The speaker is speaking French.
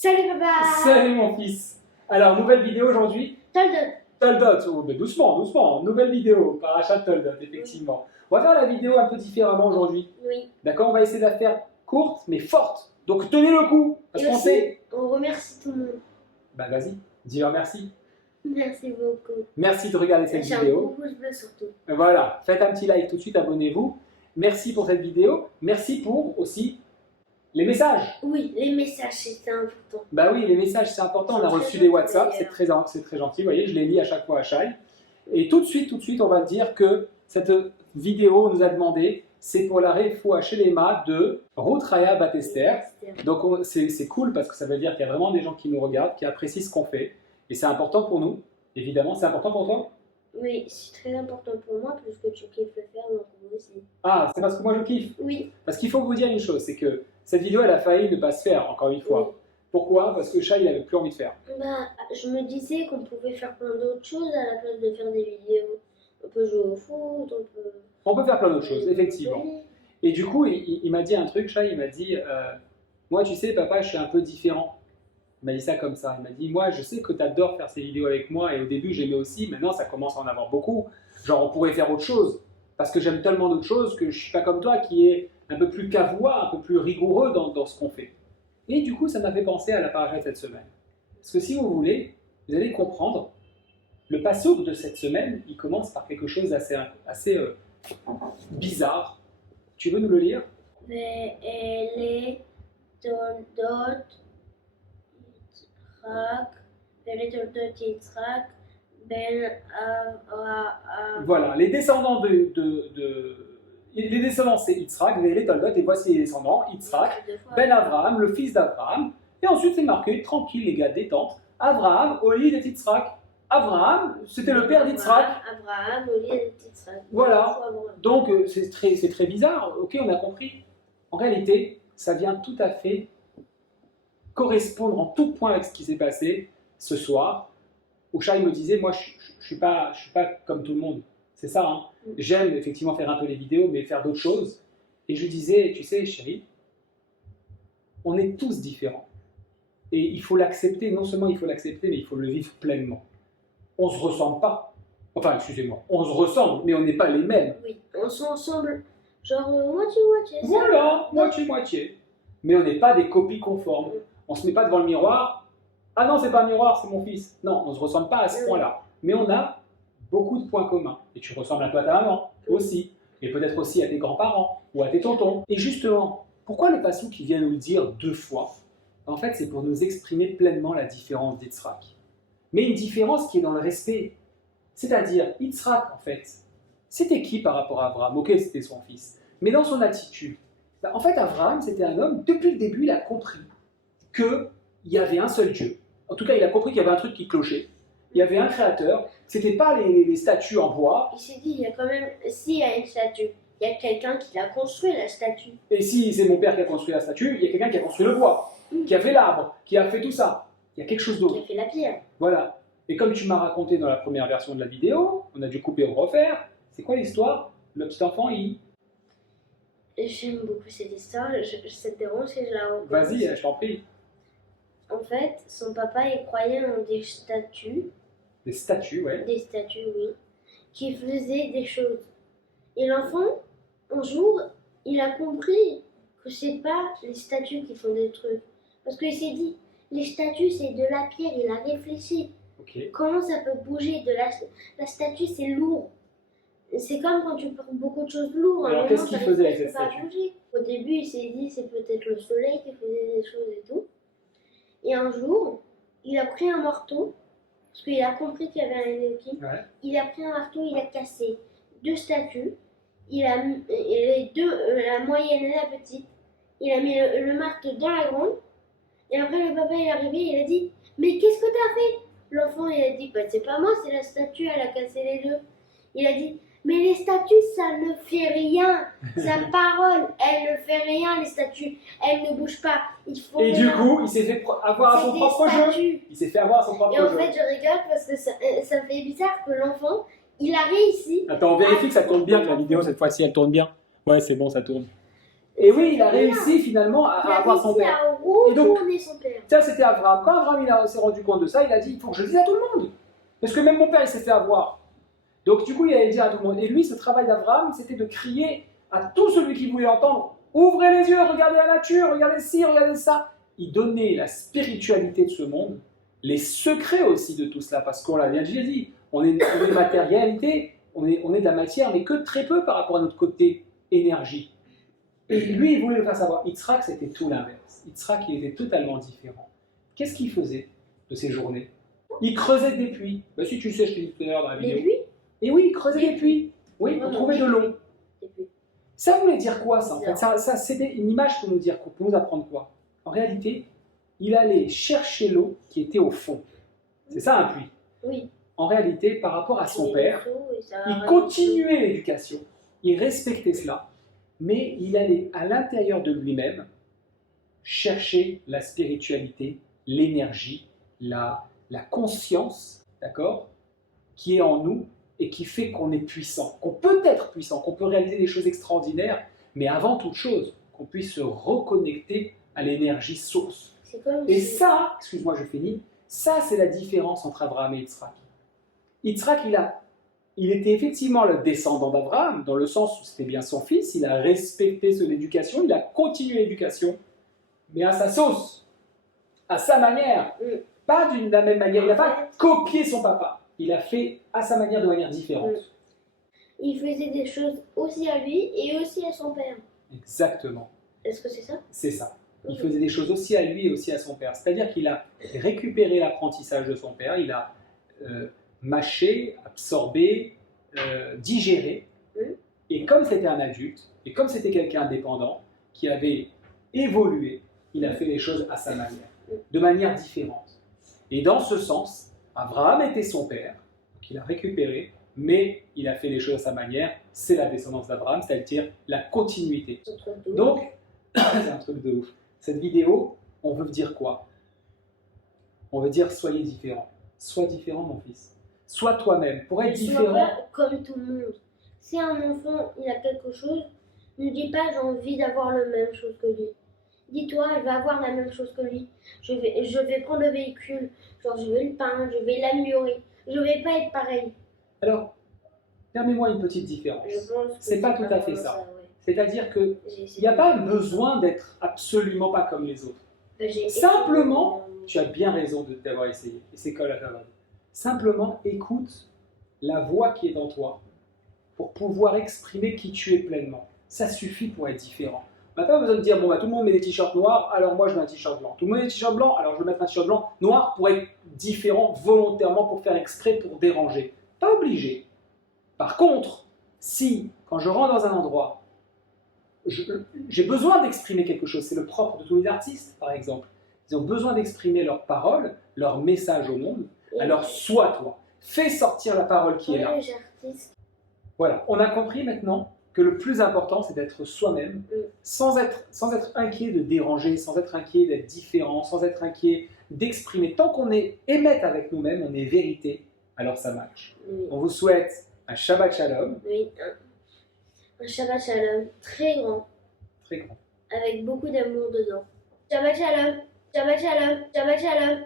Salut papa. Salut mon fils. Alors, nouvelle vidéo aujourd'hui. Toldot. Toldot, oh, mais doucement, doucement. Nouvelle vidéo, parachat Toldot, effectivement. On va faire la vidéo un peu différemment aujourd'hui. Oui. D'accord, on va essayer de la faire courte mais forte. Donc tenez le coup, parce Et qu'on aussi, sait. on remercie tout le monde. Bah vas-y, dis-leur merci. Merci beaucoup. Merci de regarder cette J'ai un vidéo. gros pouce bleu surtout. Voilà, faites un petit like tout de suite, abonnez-vous. Merci pour cette vidéo. Merci pour aussi les messages. Oui, les messages, c'est important. Bah oui, les messages, c'est important. On a C'est reçu très des gentil, WhatsApp, c'est très gentil. Vous voyez, je les lis à chaque fois à Shai. Et tout de suite, on va dire que cette vidéo nous a demandé, c'est pour la Refoua Shelema de Ruth Raya Batester. Donc c'est cool parce que ça veut dire qu'il y a vraiment des gens qui nous regardent, qui apprécient ce qu'on fait. Et c'est important pour nous, évidemment. C'est important pour toi? Oui, c'est très important pour moi, plus que tu kiffes le faire, donc moi aussi. Ah, c'est parce que moi je kiffe. Oui. Parce qu'il faut vous dire une chose, c'est que cette vidéo, elle a failli ne pas se faire, encore une fois. Oui. Pourquoi? Parce que Shai, il n'avait plus envie de faire. Bah, je me disais qu'on pouvait faire plein d'autres choses à la place de faire des vidéos. On peut jouer au foot, On peut faire plein d'autres choses, effectivement. Oui. Et du coup, il m'a dit un truc, Shai, il m'a dit moi, tu sais, papa, je suis un peu différent. Il m'a dit ça comme ça. Il m'a dit moi, je sais que tu adores faire ces vidéos avec moi, et au début, j'aimais aussi. Maintenant, ça commence à en avoir beaucoup. Genre, on pourrait faire autre chose. Parce que j'aime tellement d'autres choses que je ne suis pas comme toi, qui est un peu plus cavois, un peu plus rigoureux dans ce qu'on fait. Et du coup, ça m'a fait penser à la paracha de cette semaine. Parce que si vous voulez, vous allez comprendre, le passouk de cette semaine, il commence par quelque chose d'assez bizarre. Tu veux nous le lire? ואלה תולדות יצחק בן אברהם. Voilà, les descendants les descendants c'est Yitzhak, les Toldot, et voici les descendants, Yitzhak, Ben Abraham, le fils d'Abraham, et ensuite c'est marqué, tranquille les gars, détente, Abraham, au lit de Yitzhak. Abraham, c'était le père d'Yitzhak. Abraham, au lit de Yitzhak. Voilà, donc c'est très bizarre, ok, on a compris. En réalité, ça vient tout à fait correspondre en tout point avec ce qui s'est passé ce soir, où Shai me disait, moi je suis pas comme tout le monde, c'est ça, hein. J'aime effectivement faire un peu les vidéos, mais faire d'autres choses. Et je lui disais, tu sais chérie, on est tous différents. Et il faut l'accepter, non seulement il faut l'accepter, mais il faut le vivre pleinement. On ne se ressemble pas. Enfin, excusez-moi, on se ressemble, mais on n'est pas les mêmes. Oui, on se ressemble, genre moitié-moitié. Voilà, moitié-moitié. Mais on n'est pas des copies conformes. On ne se met pas devant le miroir. Ah non, c'est pas un miroir, c'est mon fils. Non, on ne se ressemble pas à ce point-là. Mais on a beaucoup de points communs. Et tu ressembles un peu à ta maman aussi. Et peut-être aussi à tes grands-parents ou à tes tontons. Et justement, pourquoi le passouk qui vient nous le dire 2 fois? En fait, c'est pour nous exprimer pleinement la différence d'Yitzhak. Mais une différence qui est dans le respect. C'est-à-dire, Yitzhak, en fait, c'était qui par rapport à Abraham? Ok, c'était son fils. Mais dans son attitude, en fait, Abraham, c'était un homme, depuis le début, il a compris qu'il y avait un seul Dieu. En tout cas, il a compris qu'il y avait un truc qui clochait. Il y avait un créateur. C'était pas les statues en bois. Il s'est dit, il y a quand même, s'il y a une statue, il y a quelqu'un qui l'a construit, la statue. Et si c'est mon père qui a construit la statue, il y a quelqu'un qui a construit le bois, qui a fait l'arbre, qui a fait tout ça. Il y a quelque chose d'autre. Qui a fait la pierre. Voilà. Et comme tu m'as raconté dans la première version de la vidéo, on a dû couper ou refaire. C'est quoi l'histoire? Le petit enfant, J'aime beaucoup cette histoire, ça te dérange si je la raconte? Vas-y, je t'en prie. En fait, son papa, il croyait en des statues. Des statues, ouais. Des statues, oui. Qui faisaient des choses. Et l'enfant, un jour, il a compris que c'est pas les statues qui font des trucs. Parce qu'il s'est dit, les statues, c'est de la pierre. Il a réfléchi. Ok. Comment ça peut bouger de la statue, c'est lourd. C'est comme quand tu prends beaucoup de choses lourdes. Alors, qu'est-ce qu'il faisait avec cette statue? Au début, il s'est dit, c'est peut-être le soleil qui faisait des choses et tout. Et un jour, il a pris un marteau, parce qu'il a compris qu'il y avait un Elohim. Ouais. Il a pris un marteau, il a cassé 2 statues. Il a mis les deux, la moyenne et la petite. Il a mis le marteau dans la grande. Et après, le papa il est arrivé, il a dit, mais qu'est-ce que t'as fait? L'enfant il a dit, bah, c'est pas moi, c'est la statue, elle a cassé les 2. Il a dit, mais les statues, ça ne fait rien. Sa parole, elle ne fait rien, les statues. Elle ne bouge pas. Il faut Et du coup, il s'est fait avoir à son propre jeu. Il s'est fait avoir à son propre jeu. Et en fait, je rigole parce que ça fait bizarre que l'enfant, il a réussi. Attends, on vérifie que ça tourne bien, que la vidéo, cette fois-ci, elle tourne bien. Ouais, c'est bon, ça tourne. Et oui, il a réussi finalement à Il a avoir son réussi père. à retourner son père. Ça, c'était Abraham. Quand Abraham s'est rendu compte de ça, il a dit, il faut que je le dise à tout le monde. Parce que même mon père, il s'est fait avoir. Donc du coup, il allait dire à tout le monde. Et lui, ce travail d'Abraham, c'était de crier à tout celui qui voulait entendre, ouvrez les yeux, regardez la nature, regardez ci, regardez ça. Il donnait la spiritualité de ce monde, les secrets aussi de tout cela, parce qu'on l'a bien déjà dit, on est matérialité, on est de la matière, mais que très peu par rapport à notre côté énergie. Et lui, il voulait le faire savoir. Yitzhak, c'était tout l'inverse. Yitzhak, il était totalement différent. Qu'est-ce qu'il faisait de ses journées? Il creusait des puits. Ben, si tu sais, je t'ai dit tout à l'heure dans la vidéo. Des puits? Et oui, il creusait des puits. Oui, pour trouver de l'eau. Des puits. Ça voulait dire quoi, ça, en fait? Ça, c'était une image pour nous dire, pour nous apprendre quoi? En réalité, il allait chercher l'eau qui était au fond. C'est ça un puits. Oui. En réalité, par rapport à son père, il il continuait l'éducation, il respectait cela, mais il allait à l'intérieur de lui-même chercher la spiritualité, l'énergie, la conscience, d'accord, qui est en nous et qui fait qu'on est puissant, qu'on peut être puissant, qu'on peut réaliser des choses extraordinaires, mais avant toute chose, qu'on puisse se reconnecter à l'énergie source. Et ça, excuse-moi, je finis, ça c'est la différence entre Abraham et Yitzhak. Yitzhak, il était effectivement le descendant d'Abraham, dans le sens où c'était bien son fils, il a respecté son éducation, il a continué l'éducation, mais à sa sauce, à sa manière, pas de la même manière, il n'a pas copié son papa, il a fait à sa manière, de manière différente. Il faisait des choses aussi à lui et aussi à son père. Exactement. Est-ce que c'est ça? C'est ça. Il faisait des choses aussi à lui et aussi à son père. C'est-à-dire qu'il a récupéré l'apprentissage de son père, il a mâché, absorbé, digéré. Et comme c'était un adulte, et comme c'était quelqu'un indépendant, qui avait évolué, il a fait les choses à sa manière, de manière différente. Et dans ce sens, Abraham était son père, qu'il a récupéré, mais il a fait les choses à sa manière. C'est la descendance d'Abraham, c'est-à-dire la continuité. Donc, c'est un truc de ouf. Cette vidéo, on veut dire quoi? On veut dire soyez différents. Sois différent, mon fils. Sois toi-même. Pour être différent. Sois pas comme tout le monde. Si un enfant il a quelque chose, ne dis pas j'ai envie d'avoir la même chose que lui. Dis-toi, je vais avoir la même chose que lui. Je vais prendre le véhicule, genre je vais le peindre, je vais l'améliorer. Je vais pas être pareil. Alors, permets-moi une petite différence. C'est pas tout à fait ça. C'est-à-dire qu'il n'y a pas besoin d'être absolument pas comme les autres. Simplement, tu as bien raison d'avoir essayé. Et c'est comme la parole. Simplement, écoute la voix qui est en toi pour pouvoir exprimer qui tu es pleinement. Ça suffit pour être différent. On n'a pas besoin de dire, bon, bah, tout le monde met des t-shirts noirs, alors moi je mets un t-shirt blanc. Tout le monde met des t-shirts blancs, alors je vais mettre un t-shirt blanc noir pour être différent volontairement, pour faire exprès, pour déranger. Pas obligé. Par contre, si, quand je rentre dans un endroit, j'ai besoin d'exprimer quelque chose, c'est le propre de tous les artistes, par exemple. Ils ont besoin d'exprimer leurs paroles, leur message au monde, alors sois toi. Fais sortir la parole qui est là. Voilà, on a compris maintenant que le plus important, c'est d'être soi-même, sans être inquiet de déranger, sans être inquiet d'être différent, sans être inquiet d'exprimer. Tant qu'on est émette avec nous-mêmes, on est vérité, alors ça marche. On vous souhaite un Shabbat Shalom. Oui, un Shabbat Shalom très grand. Très grand. Avec beaucoup d'amour dedans. Shabbat Shalom, Shabbat Shalom, Shabbat Shalom.